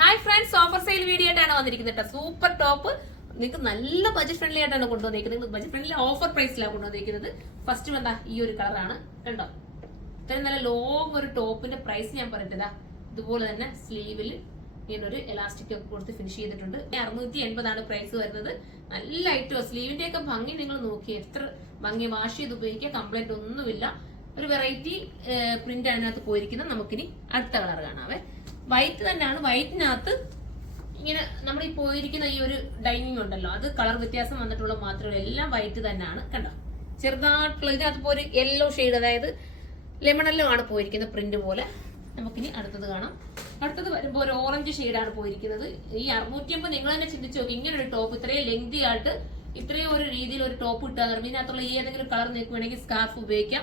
Hi friends, offer sale video ആയിട്ടാണ് വന്നിരിക്കുന്നത്. Super top നിങ്ങൾക്ക് നല്ല ബജറ്റ് ഫ്രണ്ട്ലി ആയിട്ടാണ് കൊണ്ടുവന്നിരിക്കുന്നത്. ബജറ്റ് ഫ്രണ്ട്ലി ഓഫർ പ്രൈസിലാണ് കൊണ്ടുവന്നിരിക്കുന്നത്. ഫസ്റ്റ് വന്നാ ഈ ഒരു കളറാണ്, കണ്ടോ? ഇത്രയും നല്ല ലോങ് ഒരു ടോപ്പിന്റെ പ്രൈസ് ഞാൻ പറഞ്ഞതാ. ഇതുപോലെ തന്നെ സ്ലീവിൽ ഇങ്ങനൊരു എലാസ്റ്റിക് ഒക്കെ കൊടുത്ത് ഫിനിഷ് ചെയ്തിട്ടുണ്ട്. 680 പ്രൈസ് വരുന്നത്. നല്ല ഐറ്റം. സ്ലീവിന്റെ ഒക്കെ ഭംഗി നിങ്ങൾ നോക്കി, എത്ര ഭംഗി. വാഷ് ചെയ്ത് ഉപയോഗിക്കുക, കംപ്ലൈന്റ് ഒന്നുമില്ല. ഒരു വെറൈറ്റി പ്രിന്റ് ആണ് അതിനകത്ത് പോയിരിക്കുന്നത്. നമുക്കിനി അടുത്ത കളർ കാണാവേ. വൈറ്റ് തന്നെയാണ്. വൈറ്റിനകത്ത് ഇങ്ങനെ നമ്മൾ ഈ പോയിരിക്കുന്ന ഈ ഒരു ഡൈനിങ് ഉണ്ടല്ലോ, അത് കളർ വ്യത്യാസം വന്നിട്ടുള്ള മാത്രമേ, എല്ലാം വൈറ്റ് തന്നെയാണ്. കണ്ടോ? ചെറുതായിട്ടുള്ള ഇതിനകത്ത് ഒരു യെല്ലോ ഷെയ്ഡ്, അതായത് ലെമൺ യെല്ലോ ആണ് പോയിരിക്കുന്നത് പ്രിന്റ് പോലെ. നമുക്കിനി അടുത്തത് കാണാം. അടുത്തത് വരുമ്പോൾ ഒരു ഓറഞ്ച് ഷെയ്ഡാണ് പോയിരിക്കുന്നത്. ഈ 650 നിങ്ങൾ തന്നെ ചിന്തിച്ചു നോക്കി, ഇങ്ങനെ ഒരു ടോപ്പ് ഇത്രയും ലെങ്തി ആയിട്ട് ഇത്രയും ഒരു രീതിയിൽ ഒരു ടോപ്പ് ഇട്ടാൽ പറയുമ്പോൾ ഇതിനകത്തുള്ള ഈ ഏതെങ്കിലും കളർ നിങ്ങൾക്ക് വേണമെങ്കിൽ സ്കാർഫ് ഉപയോഗിക്കാം,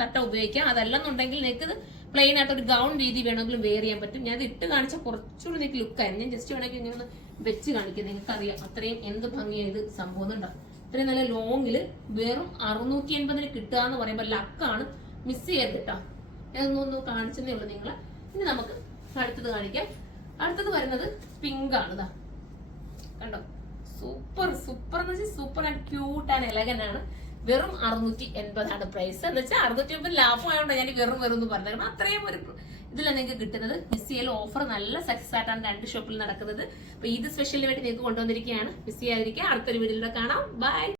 തട്ട ഉപയോഗിക്കാം. അതല്ലെന്നുണ്ടെങ്കിൽ നിങ്ങൾക്ക് പ്ലെയിൻ ആയിട്ട് ഒരു ഗൗൺ രീതി വേണമെങ്കിലും വെയർ ചെയ്യാൻ പറ്റും. ഞാൻ ഇത് ഇട്ട് കാണിച്ചാൽ കുറച്ചുകൂടി നിങ്ങൾക്ക് ലുക്കായിരുന്നു. ഞാൻ ജസ്റ്റ് വേണമെങ്കിൽ ഇങ്ങനെ ഒന്ന് വെച്ച് കാണിക്കാം. നിങ്ങൾക്ക് അറിയാം അത്രയും എന്ത് ഭംഗിയായത് സംഭവം ഉണ്ടാവും. ഇത്രയും നല്ല ലോങ്ങില് വെറും 680 കിട്ടുക എന്ന് പറയുമ്പോൾ ലക്കാണ്. മിസ് ചെയ്യരുത് കേട്ടോ. ഞാനൊന്നൊന്ന് കാണിച്ചതേ ഉള്ളൂ നിങ്ങളെ. ഇനി നമുക്ക് അടുത്തത് കാണിക്കാം. അടുത്തത് വരുന്നത് പിങ്ക് ആണ്. ഇതാ കണ്ടോ? സൂപ്പർ സൂപ്പർ എന്ന് വെച്ചാൽ super and cute and elegant ആണ്. വെറും 680 പ്രൈസ്. എന്ന് വെച്ചാൽ 680 ലാഭമായോണ്ട് ഞാൻ വെറും എന്ന് പറഞ്ഞത്. കാരണം അത്രയും ഒരു ഇതിലാണ് നിങ്ങൾക്ക് കിട്ടുന്നത്. മിസ് ചെയ്യൽ ഓഫർ നല്ല സക്സസ് ആയിട്ടാണ് 2 ഷോപ്പിൽ നടക്കുന്നത്. അപ്പൊ ഇത് സ്പെഷ്യലിന് വേണ്ടി നിങ്ങൾക്ക് കൊണ്ടുവന്നിരിക്കുകയാണ്. മിസ് ചെയ്യാതിരിക്കുക. അടുത്തൊരു വീഡിയോയിലൂടെ കാണാം. ബൈ.